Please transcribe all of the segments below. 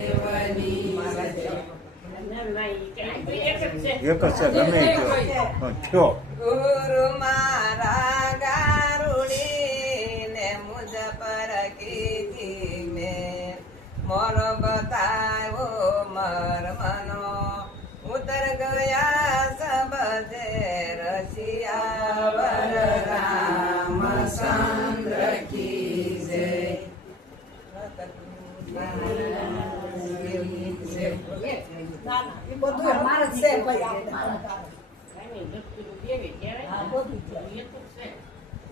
એક જ છે ગમે થયો ગુરુ મારા ગારુડી ને મુજ પર કીધી મેં મોરો બતાવ્યો મરમનો ઉતર ગયા સબજે રસિયા વર રામચંદ્ર કી જય.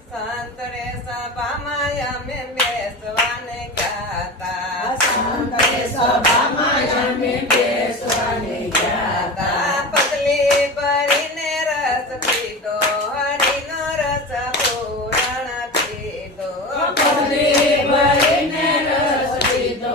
સંતરે સભામાં અમે બેસવાને ગયા સંતરે સભામાં અમે બેસવાને ગયા પતલી ભરીને રસ પીધો હરિનો રસ પૂરણ પીધો પતલી ભરીને રસ પીધો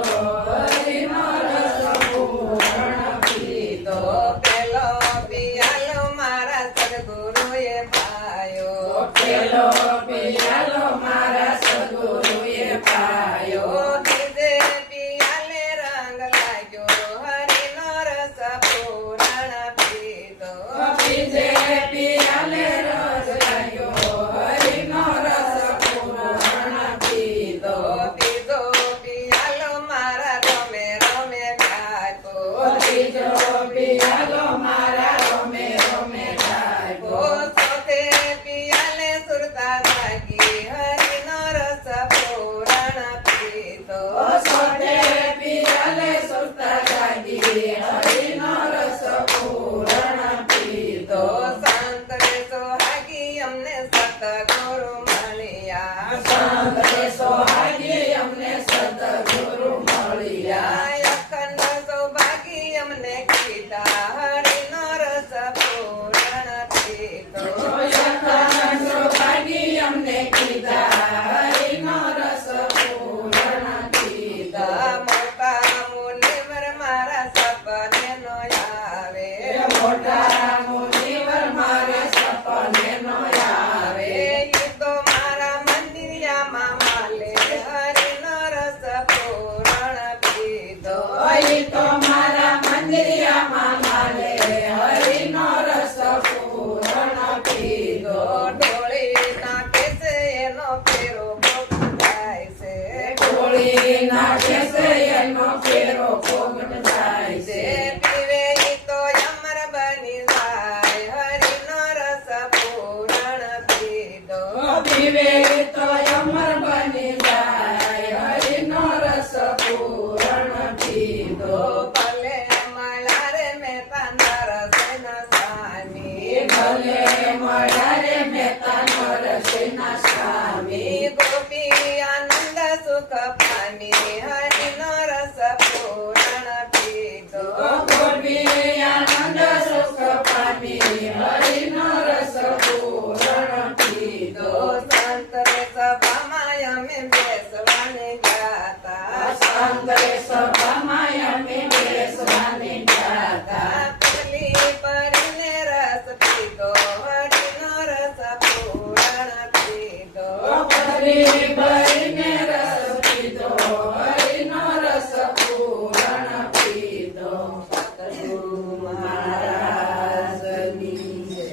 હરિનો રસ પૂરણ પીધો પેલો પિયાલો મારા સદગુરુએ પાયો પેલો પિયાલો મારા સદગુરુએ પાયો બીજે પિયાલે રંગ લાગ્યો હરિનો રસ પૂરણ પીધો બીજે પિયાલે રસ લાગ્યો હરિનો રસ પૂરણ પીધો ત્રીજો પિયાલો મારા રમે રમે ગાયો ત્રીજો પિયાલો મારા રમે રમે ગાયો ચોથે પિયાલે સુરતા લાગી હરિનો રસ પૂરણ પીધો ચોથે પિયાલે સુરતા લાગી હરિનો રસ પૂરણ પીધો સંતરે સોહાગી અમને સતગુરુ મળ્યા સંતરે સોહાગી અમને સતગુરુ મળ્યા અખંડ સૌભાગી અમને કીધા હરિનો રસ પૂરણ પીધો અખંડ સૌભાગી અમને કીધા હરિનો રસ પૂરણ પીધા મોટા મુનિવર મારા સપને નો આવે મોટા મુનિવર મારા સપને નો આવે ઈ તો મારા મંદિરિયામાં માલે હરિનો રસ પૂરણ પીધો ઈ તો મારા મંદિરિયામાં માલે હરિનો રસ પૂરણ પીધો ઢોળી નાખે છે એનો ફેરો પોગટ જાય છે ઢોળી નાખે છે એનો ફેરો પોગટ જાય છે પીવે ઈ તો અમર બની જાય હરિનો રસ પૂરણ પીધો પીવે ઈ તો અમર બની જાય હરિનો રસ પૂરણ પીધો ભલે મળ્યા રે મહેતા નરસિંહ સ્વામી ભલે મળ્યા રે મહેતા નરસિંહ સ્વામી ગોપી આનંદ સુખ પામી હરિનો રસ પૂરણ પીધો ગોપી આનંદ સુખ પામી હરિનો રસ પૂરણ પીધો સંતરે સભામાં અમે બેસવાને ગયા સંતરે સભામાં અમે બેસવાને ગયા પતલી ભરીને રસ પીધો હરિનો રસ પૂરણ પીધો પતલી